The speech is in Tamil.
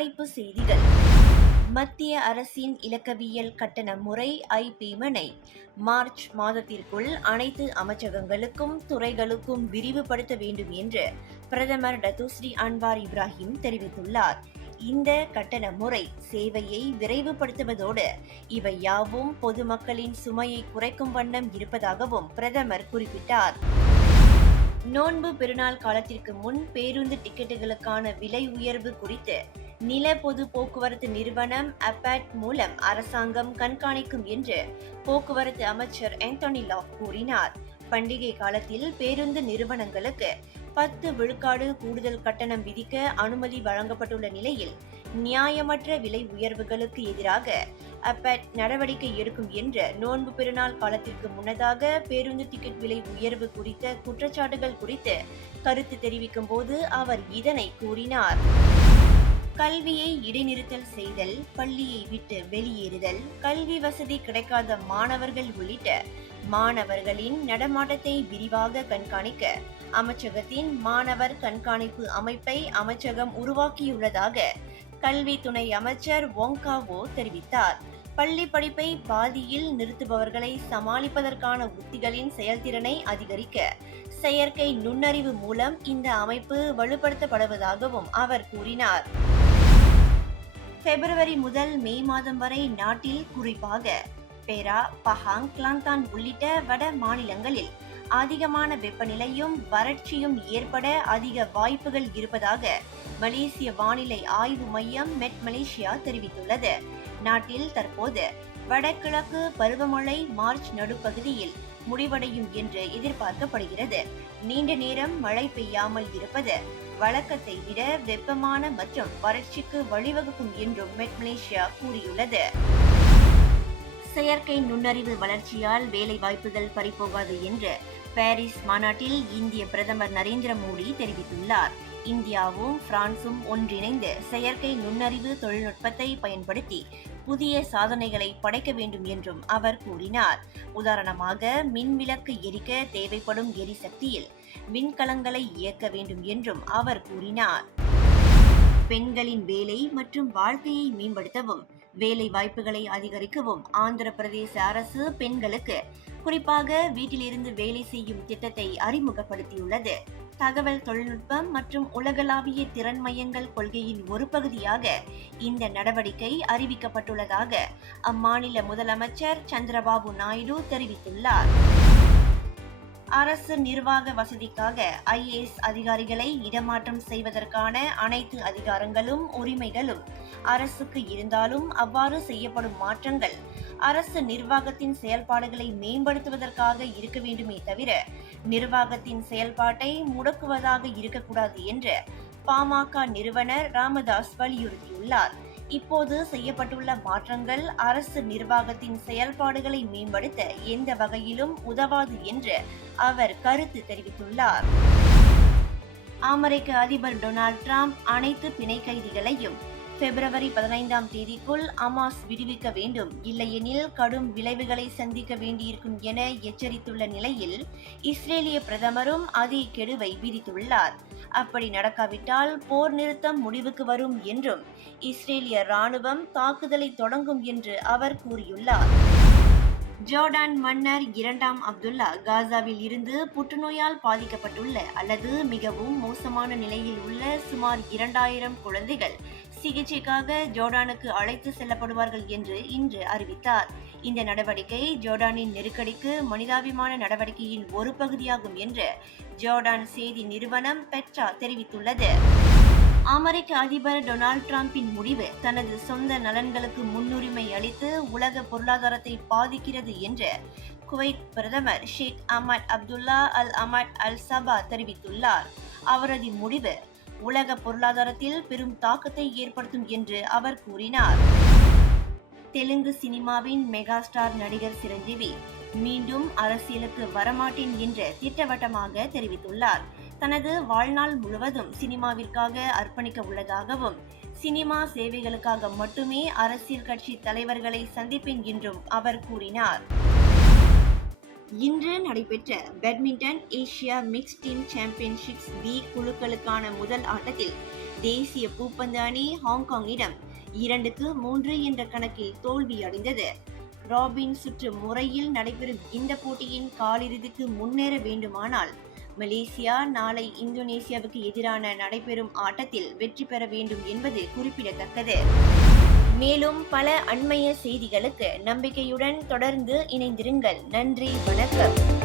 தலைப்புச் செய்திகள். மத்திய அரசின் இலக்கவியல் கட்டண முறை ஐ-பேமெண்ட்-ஐ மார்ச் மாதத்திற்குள் அனைத்து அமைச்சகங்களுக்கும் துறைகளுக்கும் விரிவுபடுத்த வேண்டும் என்று பிரதமர் டத்தோஸ்ரீ அன்வார் இப்ராஹிம் தெரிவித்துள்ளார். இந்த கட்டண முறை சேவையை விரைவுபடுத்துவதோடு இவை யாவும் பொதுமக்களின் சுமையை குறைக்கும் வண்ணம் இருப்பதாகவும் பிரதமர் குறிப்பிட்டார். நோன்பு பெருநாள் காலத்திற்கு முன் பேருந்து டிக்கெட்டுகளுக்கான விலை உயர்வு குறித்து நில பொது போக்குவரத்து நிறுவனம் அபாட் மூலம் அரசாங்கம் கண்காணிக்கும் என்று போக்குவரத்து அமைச்சர் ஆந்தனி லாக் கூறினார். பண்டிகை காலத்தில் பேருந்து நிறுவனங்களுக்கு 10 விழுக்காடு கூடுதல் கட்டணம் விதிக்க அனுமதி வழங்கப்பட்டுள்ள நிலையில் நியாயமற்ற விலை உயர்வுகளுக்கு எதிராக அபாட் நடவடிக்கை எடுக்கும் என்ற நோன்பு பெருநாள் காலத்திற்கு முன்னதாக பேருந்து டிக்கெட் விலை உயர்வு குறித்த குற்றச்சாட்டுகள் குறித்து கருத்து தெரிவிக்கும் போது அவர் இதனை கூறினார். கல்வியை இடைநிறுத்தல் செய்தல், பள்ளியை விட்டு வெளியேறுதல், கல்வி வசதி கிடைக்காத மாணவர்கள் உள்ளிட்ட மாணவர்களின் நடமாட்டத்தை விரிவாக கண்காணிக்க அமைச்சகத்தின் மாணவர் கண்காணிப்பு அமைப்பை அமைச்சகம் உருவாக்கியுள்ளதாக கல்வி துணை அமைச்சர் வோங்காவோ தெரிவித்தார். பள்ளி படிப்பை பாதியில் நிறுத்துபவர்களை சமாளிப்பதற்கான உத்திகளின் செயல்திறனை அதிகரிக்க செயற்கை நுண்ணறிவு மூலம் இந்த அமைப்பு வலுப்படுத்தப்படுவதாகவும் அவர் கூறினார். பிப்ரவரி முதல் மே மாதம் வரை நாட்டில் குறிப்பாக பேரா, பஹாங், கிளாந்தான் உள்ளிட்ட வட மாநிலங்களில் அதிகமான வெப்பநிலையும் வறட்சியும் ஏற்பட அதிக வாய்ப்புகள் இருப்பதாக மலேசிய வானிலை ஆய்வு மையம் மெட் மலேசியா தெரிவித்துள்ளது. நாட்டில் தற்போது வடகிழக்கு பருவமழை மார்ச் நடுப்பகுதியில் முடிவடையும் என்று எதிர்பார்க்கப்படுகிறது. நீண்ட நேரம் மழை பெய்யாமல் இருப்பது வழக்கத்தை விட வெப்பமான மற்றும் வறட்சிக்கு வழிவகுக்கும் என்றும் மெட் மலேசியா கூறியுள்ளது. செயற்கை நுண்ணறிவு வளர்ச்சியால் வேலை வாய்ப்புகள் பறிபோகாது என்று பாரிஸ் மாநாட்டில் இந்திய பிரதமர் நரேந்திர மோடி தெரிவித்துள்ளார். இந்தியாவும் பிரான்சும் ஒன்றிணைந்து செயற்கை நுண்ணறிவு தொழில்நுட்பத்தை பயன்படுத்தி புதிய சாதனைகளை படைக்க வேண்டும் என்றும் அவர் கூறினார். உதாரணமாக, மின்விளக்கு எரிக்க தேவைப்படும் எரிசக்தியில் மின்கலங்களை இயக்க வேண்டும் என்றும் அவர் கூறினார். பெண்களின் வேலை மற்றும் வாழ்க்கையை மேம்படுத்தவும் வேலை வாய்ப்புகளை அதிகரிக்கவும் ஆந்திர பிரதேச அரசு பெண்களுக்கு குறிப்பாக வீட்டிலிருந்து வேலை செய்யும் திட்டத்தை அறிமுகப்படுத்தியுள்ளது. தகவல் தொழில்நுட்பம் மற்றும் உலகளாவிய திறன் மையங்கள் கொள்கையின் ஒரு பகுதியாக இந்த நடவடிக்கை அறிவிக்கப்பட்டுள்ளதாக அம்மாநில முதலமைச்சர் சந்திரபாபு நாயுடு தெரிவித்துள்ளார். அரசு நிர்வாக வசதிக்காக IAS அதிகாரிகளை இடமாற்றம் செய்வதற்கான அனைத்து அதிகாரங்களும் உரிமைகளும் அரசுக்கு இருந்தாலும் அவ்வாறு செய்யப்படும் மாற்றங்கள் அரசு நிர்வாகத்தின் செயல்பாடுகளை மேம்படுத்துவதற்காக இருக்க வேண்டுமே தவிர நிர்வாகத்தின் செயல்பாட்டை முடக்குவதாக இருக்கக்கூடாது என்று பாமக நிறுவனர் ராமதாஸ் வலியுறுத்தியுள்ளார். இப்போது செய்யப்பட்டுள்ள மாற்றங்கள் அரசு நிர்வாகத்தின் செயல்பாடுகளை மேம்படுத்த எந்த வகையிலும் உதவாது என்று அவர் கருத்து தெரிவித்துள்ளார். அமெரிக்க அதிபர் டொனால்ட் ட்ரம்ப் அனைத்து பிணை கைதிகளையும் பிப்ரவரி 15ஆம் தேதிக்குள் அமாஸ் விடுவிக்க வேண்டும், இல்லையெனில் கடும் விளைவுகளை சந்திக்க வேண்டியிருக்கும் என எச்சரித்துள்ள நிலையில் இஸ்ரேலிய பிரதமரும் அதே கெடுவை விதித்துள்ளார். அப்படி நடக்காவிட்டால் போர் நிறுத்தம் முடிவுக்கு வரும் என்றும் இஸ்ரேலிய ராணுவம் தாக்குதலை தொடங்கும் என்று அவர் கூறியுள்ளார். ஜோர்டான் மன்னர் 2ஆம் அப்துல்லா காசாவில் இருந்து புற்றுநோயால் பாதிக்கப்பட்டுள்ள அல்லது மிகவும் மோசமான நிலையில் உள்ள சுமார் 2000 குழந்தைகள் சிகிச்சைக்காக ஜோர்டானுக்கு அழைத்து செல்லப்படுவார்கள் என்று இன்று அறிவித்தார். இந்த நடவடிக்கை ஜோர்டானின் நெருக்கடிக்கு மனிதாபிமான நடவடிக்கையின் ஒரு பகுதியாகும் என்று ஜோர்டான் செய்தி நிறுவனம் பெட்ரா தெரிவித்துள்ளது. அமெரிக்க அதிபர் டொனால்ட் ட்ரம்பின் முடிவு தனது சொந்த நலன்களுக்கு முன்னுரிமை அளித்து உலக பொருளாதாரத்தை பாதிக்கிறது என்று குவைத் பிரதமர் ஷேக் அஹ்மத் அப்துல்லா அல் அஹ்மத் அல் சபா தெரிவித்துள்ளார். அவரது முடிவு உலக பொருளாதாரத்தில் பெரும் தாக்கத்தை ஏற்படுத்தும் என்று அவர் கூறினார். தெலுங்கு சினிமாவின் மெகா ஸ்டார் நடிகர் சிரஞ்சீவி மீண்டும் அரசியலுக்கு வரமாட்டேன் என்று திட்டவட்டமாக தெரிவித்துள்ளார். தனது வாழ்நாள் முழுவதும் சினிமாவிற்காக அர்ப்பணிக்க உள்ளதாகவும் சினிமா சேவைகளுக்காக மட்டுமே அரசியல் கட்சி தலைவர்களை சந்திப்பேன் என்றும் அவர் கூறினார். இன்று நடைபெற்ற badminton Asia mix team championships B குழுக்களுக்கான முதல் ஆட்டத்தில் தேசிய பூப்பந்து அணி ஹாங்காங்கிடம் 2-3 என்ற கணக்கில் தோல்வியடைந்தது. ராபின் சுற்று முறையில் நடைபெறும் இந்த போட்டியின் காலிறுதிக்கு முன்னேற வேண்டுமானால் மலேசியா நாளை இந்தோனேசியாவுக்கு எதிரான நடைபெறும் ஆட்டத்தில் வெற்றி பெற வேண்டும் என்பது குறிப்பிடத்தக்கது. மேலும் பல அண்மைய செய்திகளுக்கு நம்பிக்கையுடன் தொடர்ந்து இணைந்திருங்கள். நன்றி, வணக்கம்.